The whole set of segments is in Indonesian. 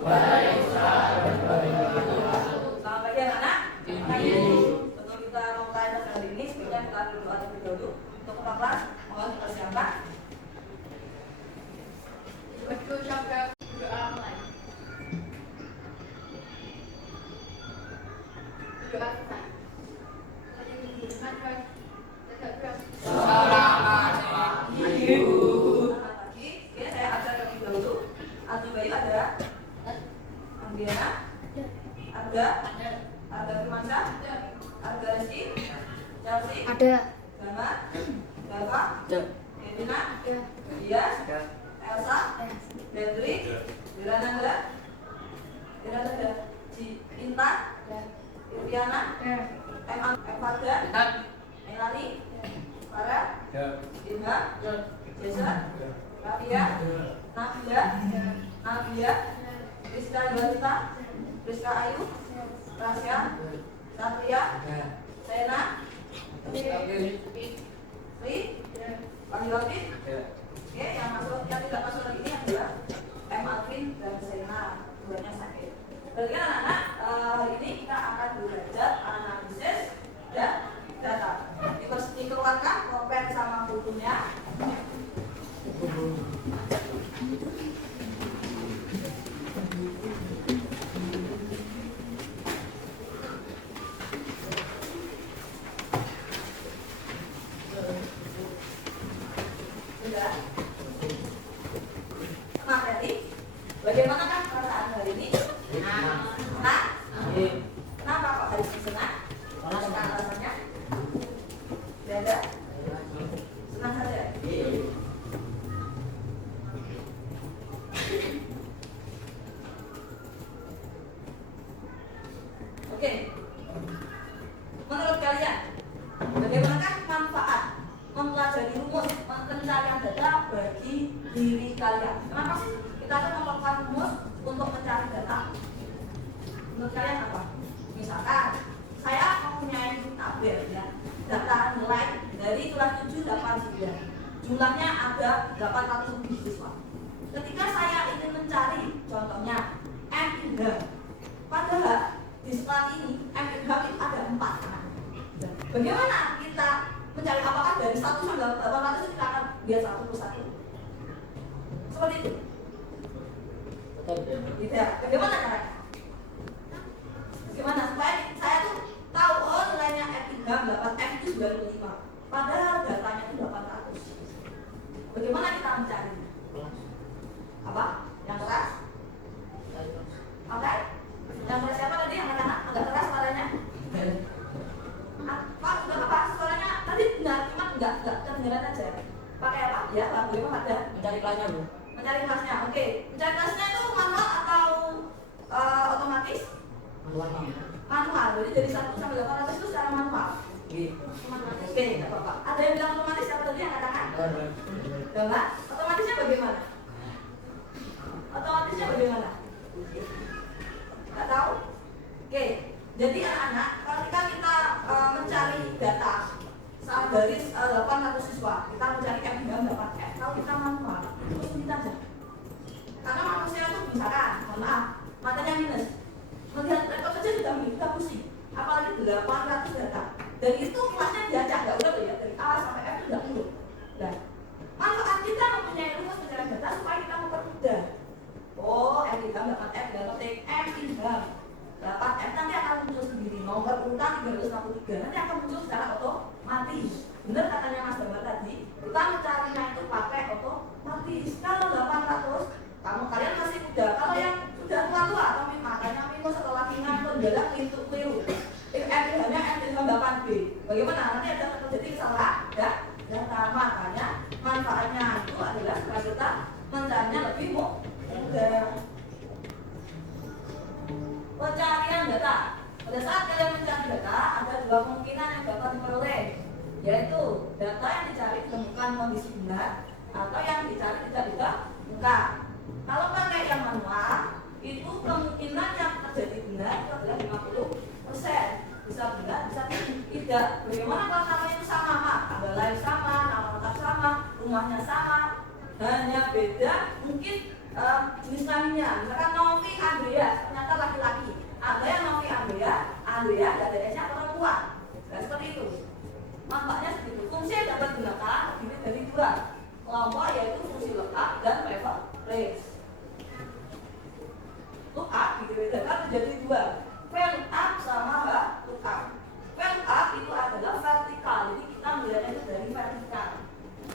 Selamat pagi anak-anak. Sebelum kita mulai tes hari ini, sebaiknya kita berdoa terlebih dahulu. Untuk ketua kelas, mohon dipersiapkan. Berdoa mulai. Berdoa selesai. Selamat pagi. Selamat pagi. Oke, saya ajar terlebih dahulu. Atu Bayu ada? Anggiana? Ada? Ada Firmansyah? Ada Rizky? Chelsea? Ada. Gama? Gava? Evina? Ada. Dias? Elsa? Hendri? Wirananda? Wirananda? Intan? Irviana? Evarda? Melani? Farah? Inha? Jason? Rafia? Nabila? Rizka Yolita? Rizka Ayu? Rasya? Satria? Sena? Ri? Panggil Alvin? Oke, yang tidak masuk lagi ini adalah M. Alvin dan Sena. Duanya sakit. Berarti kan anak-anak, hari ini kita akan belajar analisis dan data. Dikeluarkan pulpen sama bukunya. Sudah. Materi. Bagaimanakah perasaan hari ini? Senang? Kenapa kok hari ini senang? Senang alasannya? Beda? Senang saja? Oke. Menurut kalian, bagaimanakah manfaat mempelajari rumus pencarian data bagi diri kalian? Kenapa sih kita akan melakukan rumus untuk mencari data? Menurut kalian apa? Misalkan saya mempunyai tabel ya, data nilai dari kelas 7, 8, 9. Jumlahnya ada 800 lebih siswa. Ketika saya ingin mencari contohnya M Ilham, padahal di sekolah ini M Ilham itu ada 4 anak. Bagaimana kita mencari, apakah dari 1 sampai 800 kita akan lihat satu persatu? Seperti itu. Tidak. Bagaimana caranya? Gimana supaya saya tuh tahu oh nilainya F 38, F itu 95, padahal datanya itu 800. Bagaimana kita mencari? Apa? Yang keras? Oke? Yang keras siapa tadi? Yang anak-anak agak keras suaranya? Pak, sudah apa? Suaranya tadi benar, cuma enggak kedengaran aja. Pakai apa? Ya, lagu apa ada? Mencari kelasnya, Bu. Mencari kelasnya. Oke. Mencari kelasnya itu manual atau otomatis? Manual. Jadi dari 1 sampai 800 itu secara manual. Oke, tidak apa-apa. Ada yang bilang otomatis, siapa tadi yang katakan? Enggak. Otomatisnya bagaimana? Otomatisnya bagaimana? Enggak tahu? Oke. Jadi anak-anak, ketika kita mencari data dari 800 siswa, kita mencari F hingga 8F. Kalau kita manual, itu sulit aja. Karena manusia itu misalkan, mohon maaf, matanya minus. Melihat laptop saja sudah kita pusing. Apalagi 800 data. Dan itu kelasnya diacak, nggak udah ya, dari A sampai F itu nggak perlu. Nah, manfaat kita mempunyai rumus pencarian data supaya kita mempermudah. Oh, F hingga 8F, dan ketik M hingga 8F nanti akan muncul sendiri. Nomor urutan 363 nanti akan muncul secara otomatis. Benar katanya Mas Damar tadi, kita mencarinya itu pakai otomatis. Kalau 800, kalian masih muda. Kalau yang sudah tua atau makanya minus atau lagi ngantuk, jalan keliru. F hanya F 8B. Bagaimana? Nanti ada terjadi kesalahan data. Makanya manfaatnya itu adalah supaya kita mencarinya lebih mudah. Pencarian data. Pada saat kalian mencari data, ada 2 kemungkinan yang dapat diperoleh, yaitu data yang dicari ditemukan kondisi benar atau yang dicari tidak ditemukan. Kalau pakai yang manual, itu kemungkinan yang terjadi benar itu adalah 50%. Bisa benar, bisa tidak. Bagaimana kalau namanya itu sama, tanggal lahir sama, nama lengkap sama, rumahnya sama, hanya beda mungkin jenis kelaminnya. Misalkan Novi ada Andrea, ternyata laki-laki. Andrea novi Andrea, Andrea ada S-nya perempuan. Dan seperti itu. Manfaatnya seperti itu. Fungsi yang dapat digunakan terdiri dari dua kelompok, yaitu fungsi lookup dan reference. Lookup dibedakan menjadi dua, VLOOKUP sama lookup. VLOOKUP itu adalah vertikal, jadi kita melihatnya itu dari vertikal.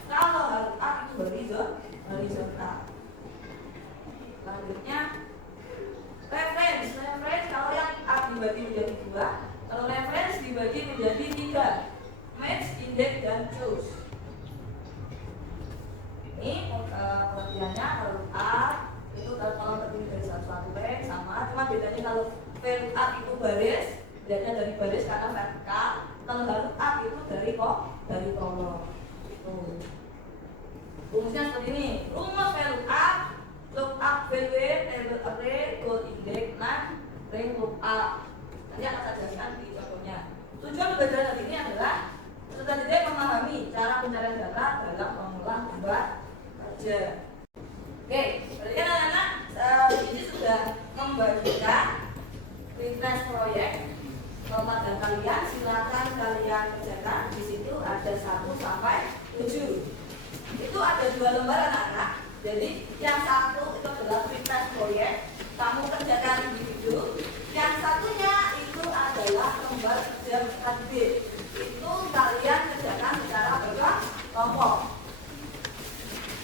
Kalau lookup itu horizontal. Selanjutnya reference. Kalau yang up dibagi menjadi dua, kalau reference dibagi menjadi tiga, match, index, dan choose. Ini pengertiannya. Kalau lookup itu kalau terdiri dari satu rank sama, cuma bedanya kalau VLOOKUP itu baris, bedanya dari baris karena vertikal. Kalau lookup itu dari kolom. Rumusnya seperti ini. Rumus VLOOKUP: lookup value, table array, goal index, dan rank lookup. Nanti akan saya jelaskan di contohnya. Tujuan pembelajaran ini adalah peserta didik memahami cara pencarian data dalam formula gambar kerja. Oke, berarti kan anak-anak ini sudah membagikan refresh proyek kepada kalian. Silakan kalian kerjakan. Di situ ada 1 sampai 7. Itu ada 2 lembar anak-anak. Jadi yang satu itu adalah refresh proyek, kamu kerjakan individu. Yang satunya itu adalah lembar kerja peserta didik. Itu kalian kerjakan secara berkelompok.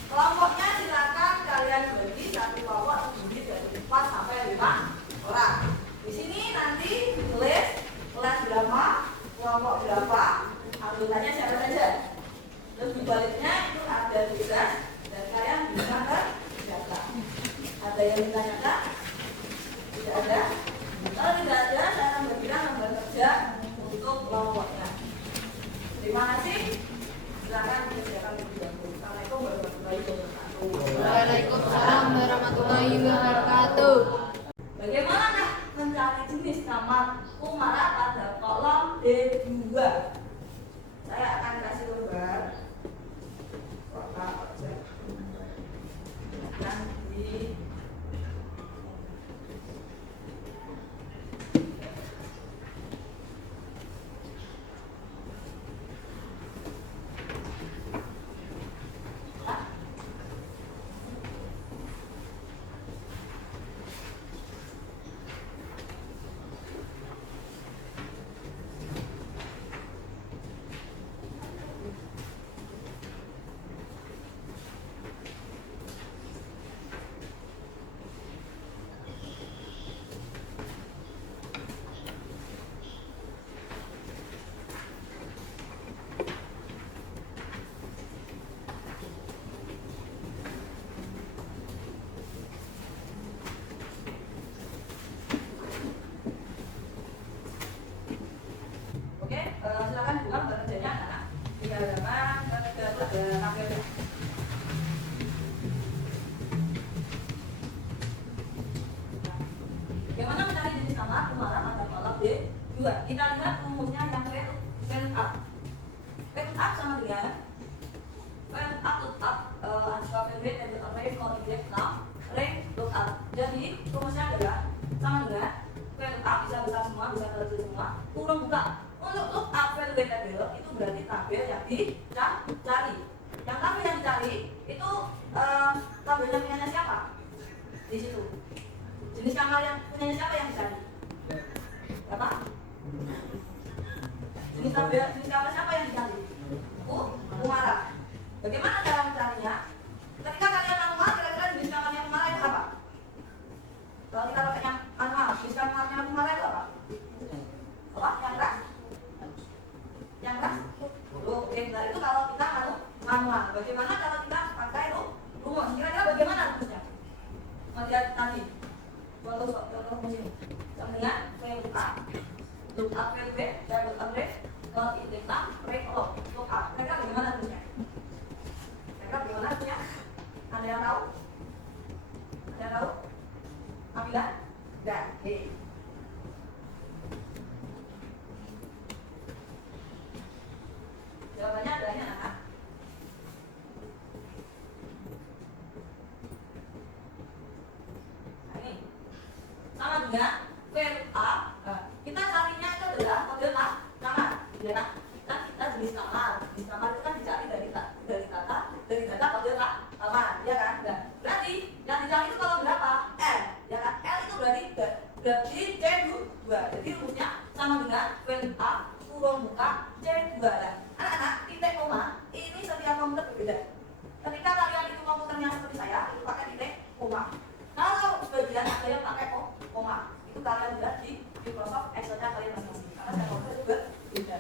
Kelompoknya silakan kalian bagi satu kelompok terdiri dari 4 sampai 5 orang. Di sini nanti ditulis kelas berapa, kelompok berapa, anggotanya siapa saja. Terus di baliknya itu ada tugas dan kalian bisa kerjakan. Ada yang ditanyakan? Tidak ada. Kalau tidak ada, saya akan berikan lembar kerja untuk kelompoknya. Terima kasih. Silakan kerjakan lebih dahulu. Assalamualaikum warahmatullahi wabarakatuh. Waalaikumsalam warahmatullahi wabarakatuh. Bagaimana mencari jenis kamar Umara pada kolom D2? Saya akan kasih lembar kotak objek yang di silakan buka kerjanya anak. Di halaman ketiga itu ada tabelnya. Bagaimana mencari jenis kamar Umara pada kolom D2? Kita lihat rumusnya yang VLOOKUP. VLOOKUP sama dengan VLOOKUP lookup underscore value table array call index now rank lookup. Jadi rumusnya adalah sama dengan VLOOKUP, bisa besar semua, bisa kecil semua, kurung buka. Untuk lookup value table itu berarti tabel yang dicari. Yang tabel yang dicari itu tabelnya punyanya siapa? Di situ. Jenis kamar yang punyanya siapa yang dicari? Apa? Jenis kamar siapa yang dicari? Umara. Bagaimana cara mencarinya? Ketika kalian manual, kira-kira jenis kamarnya Umara itu apa? Kalau kita pakai yang manual, jenis kamarnya Umara itu apa? Apa? Yang keras? Yang keras? Oke, nah itu kalau kita manual. Bagaimana kalau kita pakai rumus? Kira-kira bagaimana rumusnya? Melihat tadi contoh mesin sama dengan VLOOKUP lookup value table array call index rank lookup. Kira-kira bagaimana rumusnya? Kira-kira bagaimana rumusnya? Ada yang tahu? Ada yang tahu? Apabila? Tidak. Oke. Jawabannya adalah ini anak. Nah, ini dengan value A. Kita carinya itu adalah kode kamar, ya kan? Kita jenis kamar itu kan dicari dari data kode kamar, ya kan? Nah, berarti yang dicari itu kalau berapa? L, ya kan? L itu berarti C2. Jadi rumusnya sama dengan value A kurung muka C2. Nah, anak-anak, titik koma ini setiap komputer berbeda. Ketika kalian itu komputernya seperti saya, itu pakai titik koma. Kalau sebagian ada yang pakai koma, itu kalian lihat di Microsoft Excel-nya kalian masing-masing. Karena saya komputer juga beda.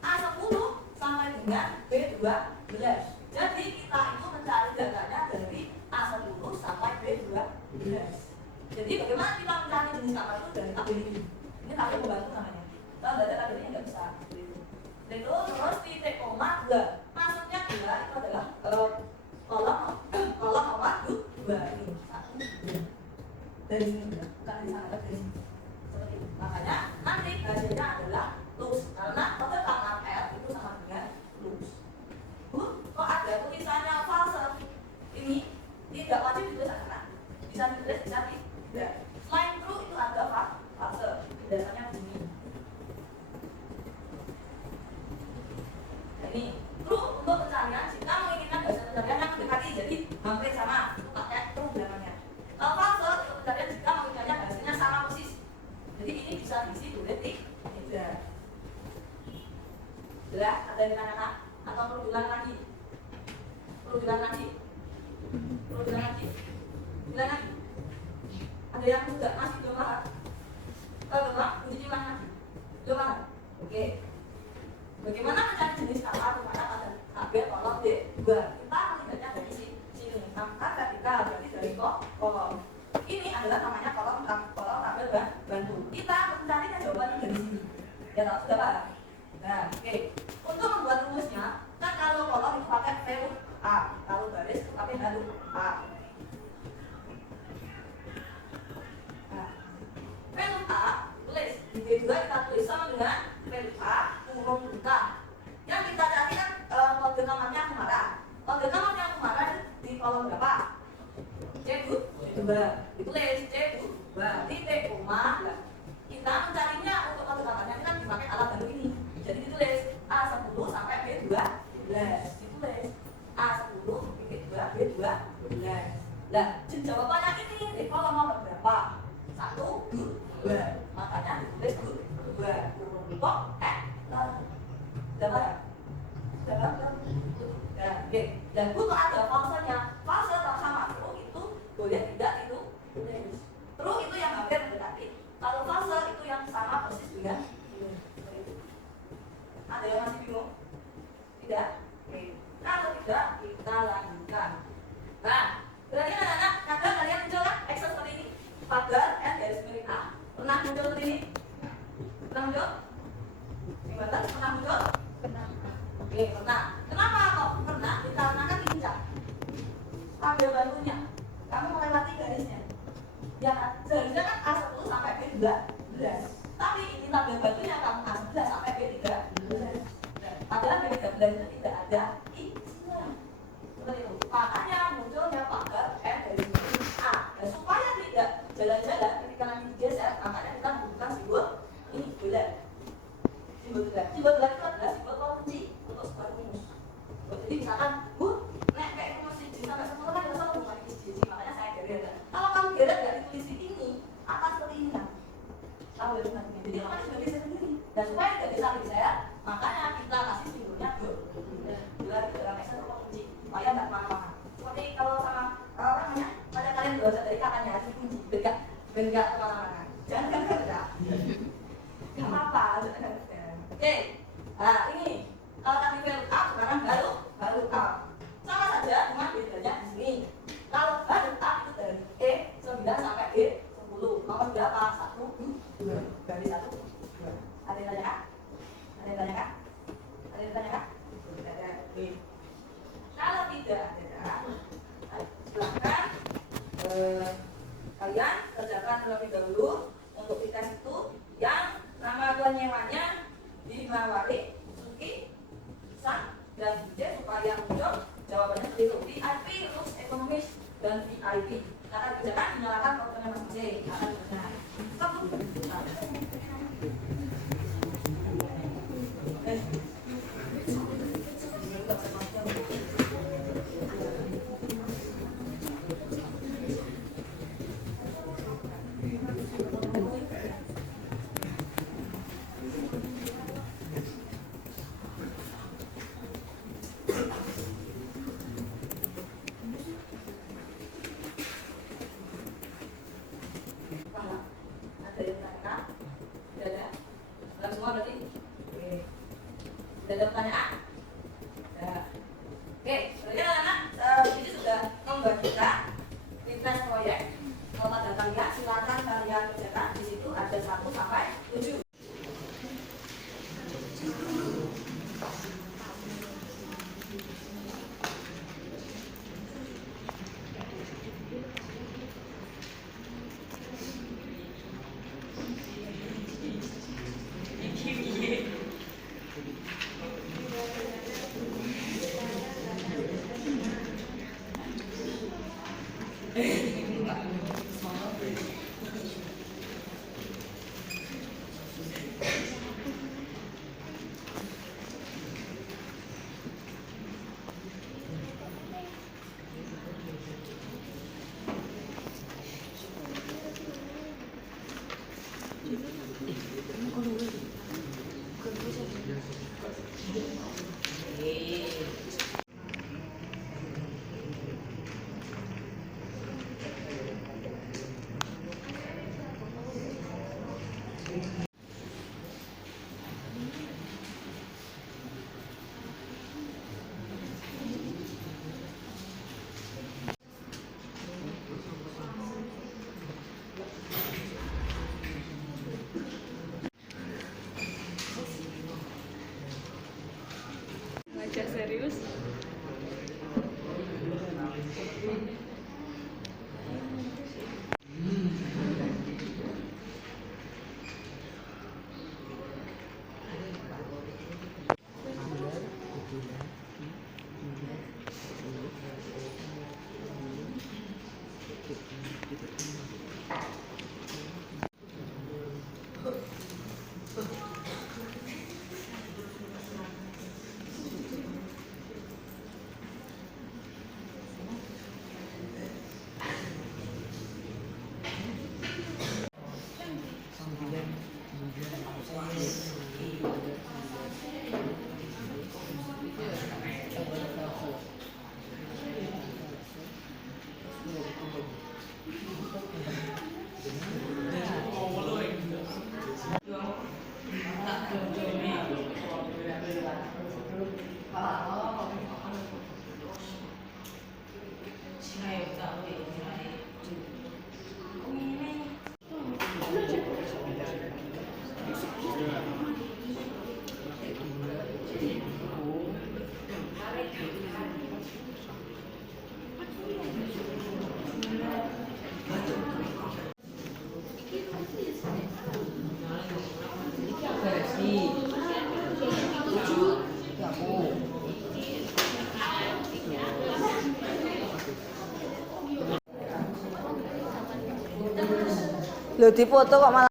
A10 sampai dengan B12. Jadi kita itu mencari datanya dari A10 sampai B12. Jadi bagaimana kita mencari jenis kamar itu dari tabel ini? Ini tabel membantu namanya. Kalau nggak ada tabelnya nggak bisa. Itu terus titik koma 2. Maksudnya 2 itu adalah kolom nomor 2 ini. 1 dari sini bukan di sana, dari sini. Seperti itu. Makanya nanti hasilnya adalah lus, karena kode kamar L itu sama dengan lus. Kok ada tulisannya false? Ini tidak wajib ditulis anak. Bisa ditulis, bisa tidak. Selain true itu ada false. Biasanya begini. Nah, ini true untuk pencarian jika menginginkan hasil pencarian yang mendekati, jadi hampir sama, itu pakai true belakangnya. Kalau false itu pencarian jika menginginkannya hasilnya sama persis. Jadi ini bisa diisi boleh tidak. Jelas? Ada yang ditanyakan? Atau perlu bilang lagi? Bilang lagi? Ada yang tidak masih belum paham? Kalau belum paham, uji ulang lagi. Belum paham? Oke. Bagaimana mencari jenis kamar kepada pada tabel kolom D2? Kita melihatnya dari sini. Maka ketika berarti dari kolom ini adalah namanya kolom tabel bantu. Kita mencarinya jawabannya dari sini. Ya tahu sudah paham? Nah, oke. Untuk membuat rumusnya, kan kalau kolom itu pakai value A, kalau baris itu pakai value A. Nah, value A tulis di D2 kita tulis sama dengan value A kurung buka. Yang kita cari kan kode kamarnya Kumara. Kode kamarnya Kumara di kolom berapa? C2. Ditulis C2 titik koma. Kita mencarinya untuk kode kamarnya ini kan dipakai alat baru ini. Jadi ditulis A10 sampai B12. Ditulis A10 titik 2 B12. Nah, jawabannya ini di kolom nomor berapa? 1, 2. Makanya ditulis 2. Kurung kok Sudah oke. Dan butuh ada falsenya. False sama true itu boleh tidak itu tulis. True itu yang hampir mendekati. Kalau false itu yang sama persis dengan ini. Ada yang masih bingung? Tidak? Oke. Kalau tidak, kita lanjutkan. Nah, berarti anak-anak, kadang kalian muncul kan Excel seperti ini. Pagar N garis miring A. Pernah muncul seperti ini? Pernah muncul? Gimana? Pernah muncul? Oke, pernah. Kenapa kok pernah? Dikarenakan ini Cak. Tabel bantunya. Kamu melewati garisnya. Ya kan? Seharusnya kan A10 sampai B12. Tapi ini tabel bantunya kamu A11 sampai B13. Padahal B13 itu tidak ada isinya. Seperti itu. Makanya munculnya pagar N dari A. Dan supaya tidak jalan-jalan ketika nanti digeser, makanya kita membutuhkan simbol ini bulan. Simbol bulan itu adalah simbol kunci untuk sebuah rumus. Jadi misalkan, nek kayak rumus siji sampai 10 kan biasa bukan siji. Makanya saya geret. Kalau kamu geret nggak ditulis di ini, akan seperti ini kan? Tahu ya benar. Jadi makanya sudah geser sendiri. Dan supaya tidak bisa geser, makanya kita kasih simbolnya bulan di dalam Excel untuk kunci. Supaya nggak kemana-mana. Seperti kalau sama apa namanya, pada kalian belajar dari katanya itu kunci, beda kemana-mana. Jangan kerja. Gak apa-apa. Oke. Nah ini kalau tadi value A sekarang baru A. Sama saja cuma bedanya di sini. Kalau baru A itu dari E9 sampai E10. Nomor berapa? 1, 2. Garis 1, 2. Ada yang tanyakan? Tidak ada. Oke. Kalau tidak ada, silahkan kalian kerjakan terlebih dahulu untuk tes itu yang nama penyewanya Himawari, Suki, San, dan DJ supaya muncul jawabannya seperti itu. VIP, looks ekonomis, dan VIP. Karena kerjakan dinyalakan fotonya masing-masing. Ada yang tanya? Tidak ada? Dalam semua berarti? Oke. Tidak ada pertanyaan? Ya. Oke, berarti anak-anak ini sudah membagikan request proyek. Kalau ada kalian, silakan kalian kerjakan. Di situ ada 1 sampai 7. Ngajak serius. Loh, dipoto kok malah